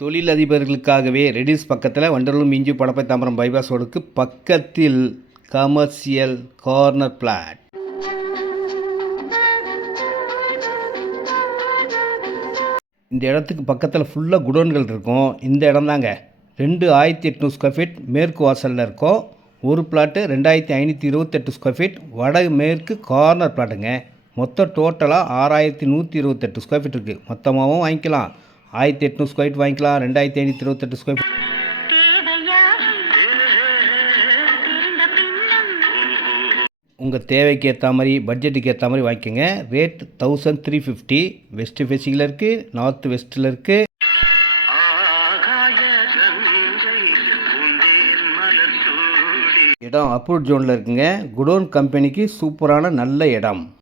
தொழிலதிபர்களுக்காகவே ரெடிஸ் பக்கத்தில் வண்டலூர் மிஞ்சி படப்பை தாம்பரம் பைபாஸ் ரோடுக்கு பக்கத்தில் கமர்ஷியல் கார்னர் பிளாட். இந்த இடத்துக்கு பக்கத்தில் ஃபுல்லாக குடோன்கள் இருக்கும். இந்த இடம் தாங்க 2800 ஸ்கொயர் ஃபீட் மேற்கு வாசலில் இருக்கும். ஒரு பிளாட்டு 2528 ஸ்கொயர் ஃபீட் வட மேற்கு கார்னர் பிளாட்டுங்க. மொத்தம் டோட்டலாக 6128 ஸ்கொயர் ஃபீட் இருக்குது. மொத்தமாகவும் வாங்கிக்கலாம், 1800 ஸ்கொயர் ஃபீட் வாங்கிக்கலாம், 2528 ஸ்கொயர் ஃபீட். உங்கள் தேவைக்கு ஏற்ற மாதிரி பட்ஜெட்டுக்கு ஏற்ற மாதிரி வாங்கிக்கோங்க. ரேட் 1350. வெஸ்ட் ஃபேஸிங்கில் இருக்குது, நார்த் வெஸ்ட்டில் இருக்குது. இடம் அப்ரூவ் ஜோனில் இருக்குங்க. குடோன் கம்பெனிக்கு சூப்பரான நல்ல இடம்.